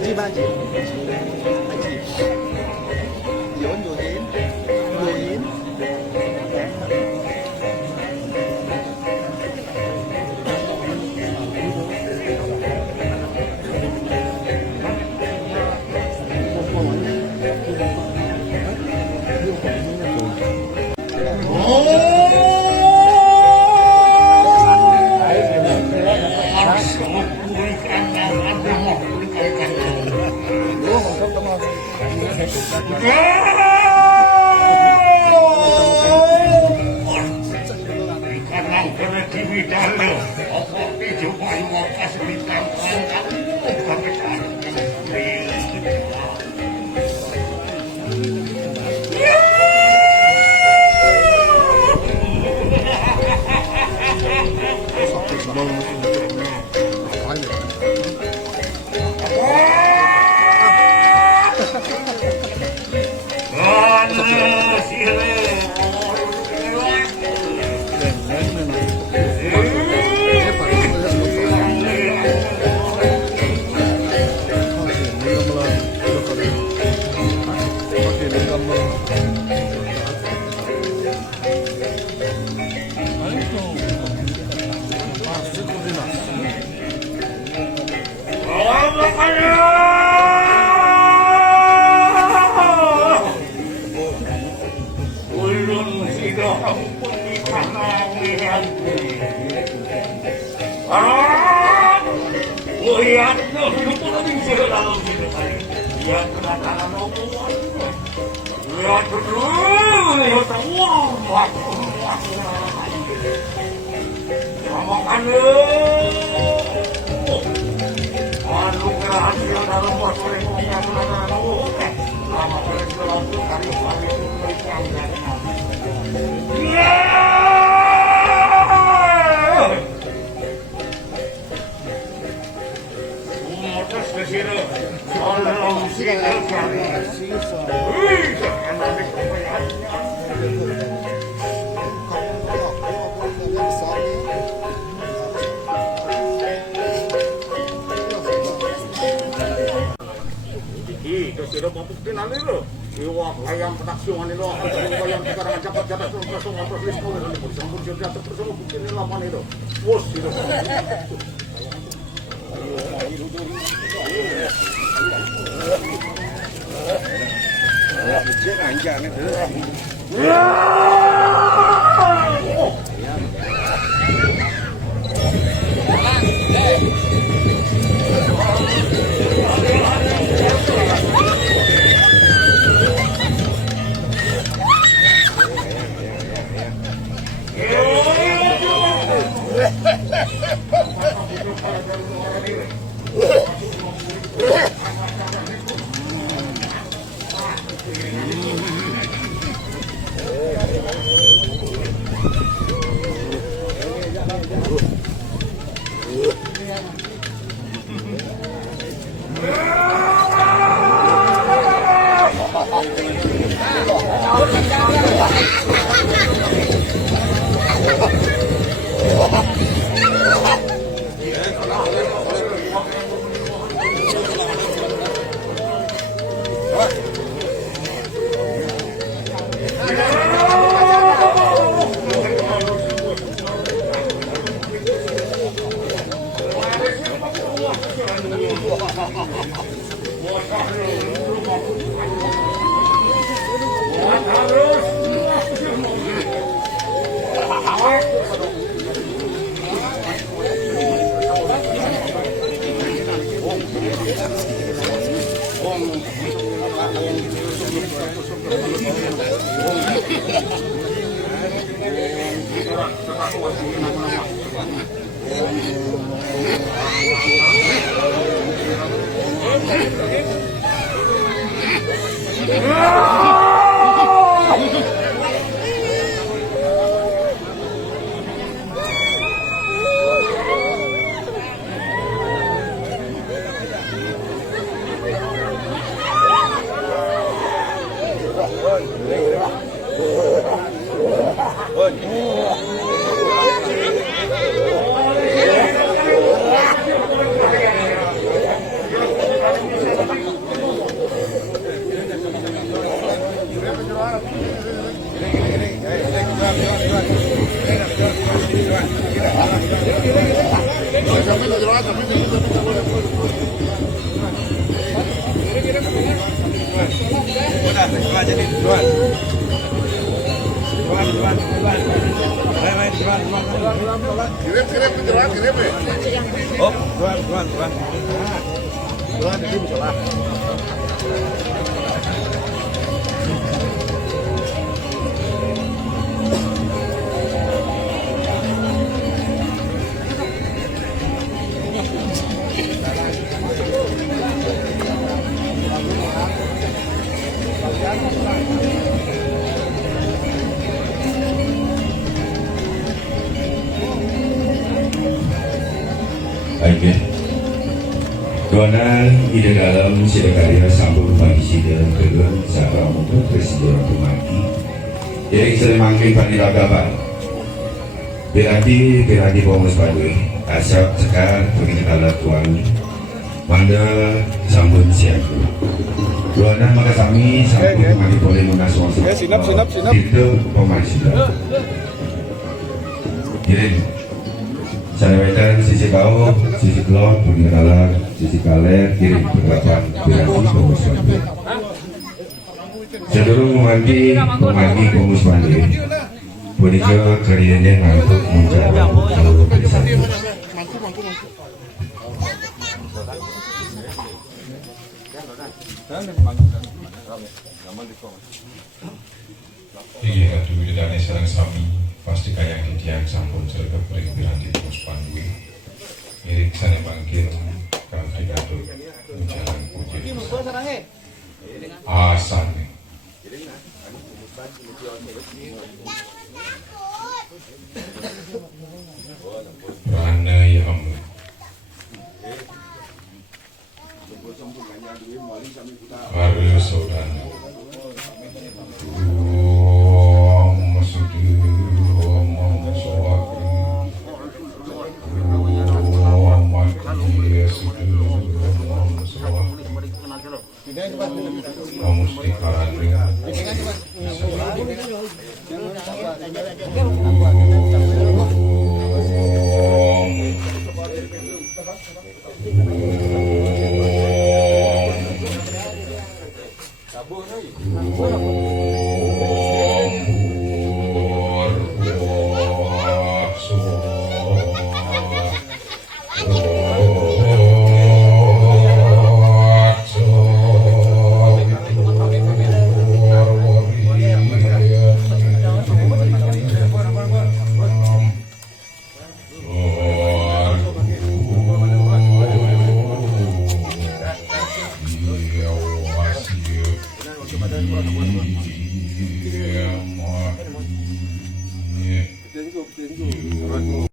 Haji ba Haji? Haji. Yun, Yuhin. Yuhin. Ayam petaksiongan itu, ayam sekarang jabat-jabat langsung ngobrol itu, sambung jadi terus buktiin laman itu, bos itu. Duluan jadi duluan. Duluan. Main duluan. Kirim duluan, kirim ya. Oh, duluan. Duluan jadi bisa lah. Baik, Dona ide dalam sida karya sambung bagi sida kedua sahabat untuk presiden pemaki. Jadi saya manggil panggil agama. Berarti bonus padui asap sekar begini kalah tuan. Manda sambung siaku. Dona maka kami sambung mandi boleh menasuang. Sinap. Itu pemain sida. Jadi saya wetan sisi bawah, sisi kelot, pengenalan, sisi kaler, kirim beberapa berarti bonus mandi. Cenderung memanggil bonus mandi. Boneka karyanya ngantuk mencapai kalau besar. Iya, dulu di dalam serang sami pasti kayak kitiang sampun serta perikiran di pos pandui. Irik sana bangkir kalau tidak tuh menjalan puji. Asal nih. Rana ya amu. Harus saudara.